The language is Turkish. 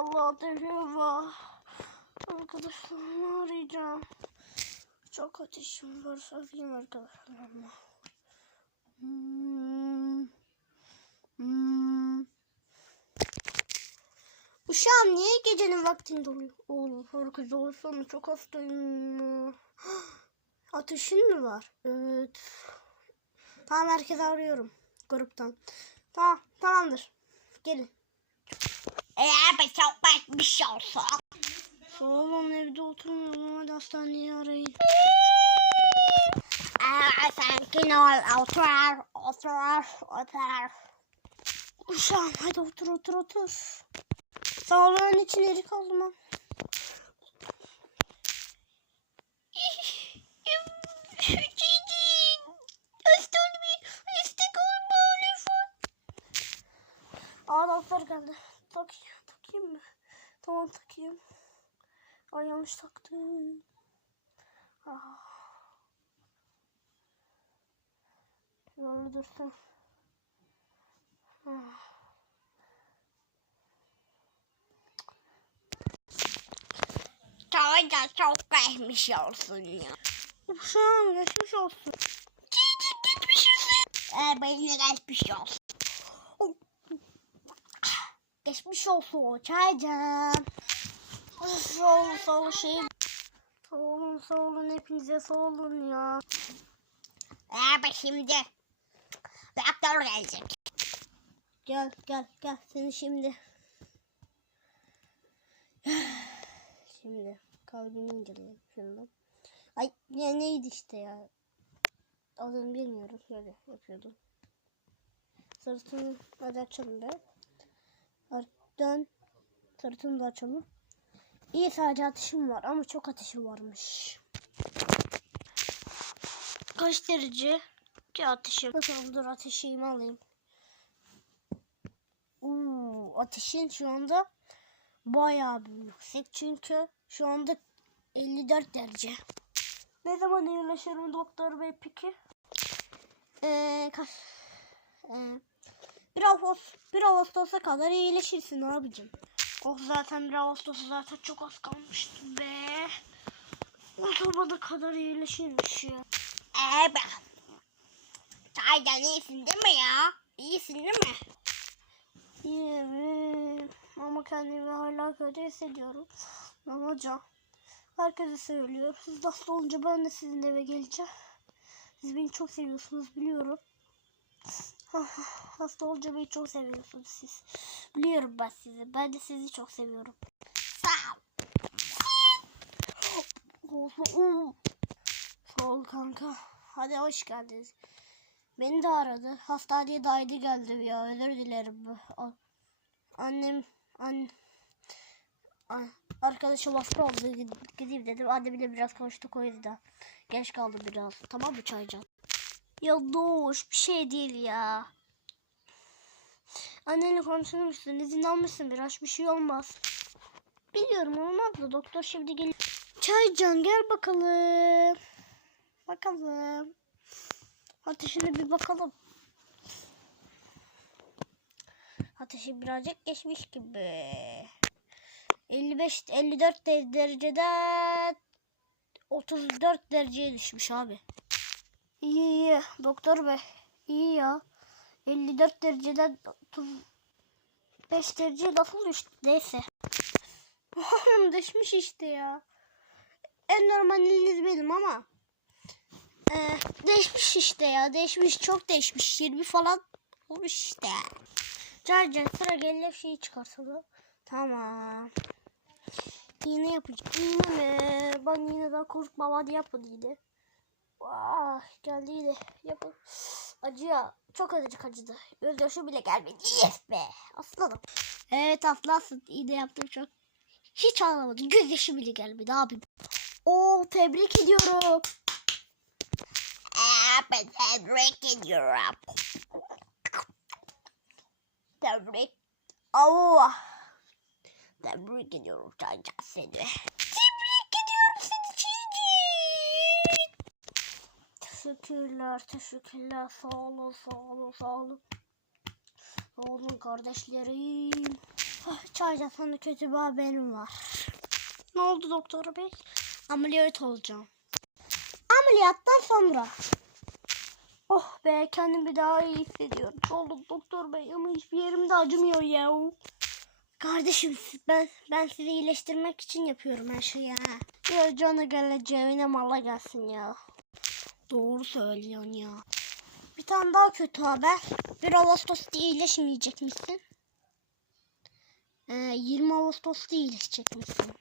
Allah ateşim var. Arkadaşlarımı arayacağım. Çok ateşim var. Söyleyeyim arkadaşlarıma. Hmm. Hmm. Uşağım niye gecenin vaktinde oluyor? Oğlum herkes olsana çok hastayım. Ateşin mi var? Evet. Tamam herkese arıyorum. Gruptan. Tamam tamamdır. Gelin. Eğer bir çok bekmiş olsa. Oğlum evde oturmuyorum. Hadi hastaneyi arayın. Eğer sakin ol otur otur otur. Uşağım hadi otur otur otur. Sağlığın için erik lütfen. Aa doktor geldi. Takayım, takayım mı? Tamam takayım. Ay yanlış taktım. Ah. Böyle dursun. Ah. Çok da çok bekmiş olsun ya. Uşağım geçmiş olsun. Çiğdin gitmiş olsun. Eğer benimle geçmiş olsun. Geçmiş olsun çaycan. Sağ olun sağ olun şey. Sağ olun sağ olun hepinize sağ olun ya. Ben şimdi doktor gelecek. Gel gel gel seni şimdi. Şimdi kalbimi inceleyelim şundan. Ay ne neydi işte ya. Adını bilmiyorum şöyle yapıyordum. Sırtını açalım be. Dön. Sırtını da açalım. İyi sadece ateşim var ama çok ateşim varmış. Kaç derece? Ki ateşim. Bakalım dur ateşimi alayım. Oo, ateşin şu anda bayağı bir yüksek çünkü şu anda 54 derece. Ne zaman iyileşirim doktor bey peki? Ee, kaç? Ee, Ağustos, bir Ağustos'a kadar iyileşirsin abicim. Oh zaten bir Ağustos'a zaten çok az kalmıştı be. O zamana kadar iyileşirmiş ya. Eğer ben. Çaydan iyisin değil mi ya? İyisin değil mi? İyiyim ama kendimi hala kötü hissediyorum. Ne olacak? Herkese söylüyor. Siz hasta olunca ben de sizin eve geleceğim. Siz beni çok seviyorsunuz biliyorum. hasta olunca beni çok seviyorsunuz siz. Biliyorum ben sizi. Ben de sizi çok seviyorum. Sağ ol. Sağ ol kanka. Hadi hoş geldiniz. Beni de aradı. Hastaneye daydı geldi ya. Özür dilerim. Annem an, an arkadaşım hasta oldu. Gid- Gideyim dedim. Annemle biraz konuştuk o yüzden. Geç kaldım biraz. Tamam mı Çaycan? Ya Doğuş bir şey değil ya. Annenle konuşmuşsun. izin almışsın biraz. Bir şey olmaz. Biliyorum olmaz da doktor şimdi gel. Çaycan gel bakalım. Bakalım. Ateşine bir bakalım. Ateşi birazcık geçmiş gibi. 55 54 de- dereceden 34 dereceye düşmüş abi. İyi iyi doktor bey. İyi ya. 54 dereceden 35 dereceye nasıl düştü? Neyse. Oğlum düşmüş işte ya. En normaliniz benim ama. Ee, değişmiş işte ya. Değişmiş. Çok değişmiş. 20 falan olmuş işte. Carcar sıra gelip şeyi çıkartalım. Tamam. İğne yapacağım. İğne mi? Ben iğneden korkmam. Hadi yapın iğne. Vah geldi yine. Yapın. Acıyor. Çok acıcık acıdı. Öldürüşü bile gelmedi. Yes be. Aslanım. Evet aslansın. İğne yaptım çok. Hiç ağlamadım. Gözyaşı bile gelmedi abi. Oo tebrik ediyorum. Eğer ben tebrik ediyorum. Tebrik. Allah. Tebrik ediyorum Çaycan seni. Tebrik ediyorum seni Çiğdin. Teşekkürler, teşekkürler. Sağ olun, sağ olun, sağ olun. Sağ olun kardeşlerim. Ah, Çayca sana kötü bir haberim var. Ne oldu doktor bey? Ameliyat olacağım. Ameliyattan sonra. Oh be kendimi daha iyi hissediyorum. Oğlum doktor bey ama hiçbir yerimde acımıyor ya. Kardeşim ben ben sizi iyileştirmek için yapıyorum her şeyi. Ya canı geleceğine mala gelsin ya. Doğru söylüyorsun ya. Bir tane daha kötü haber. 1 Ağustos'ta iyileşmeyecek misin? Ee, 20 Ağustos'ta iyileşecek misin?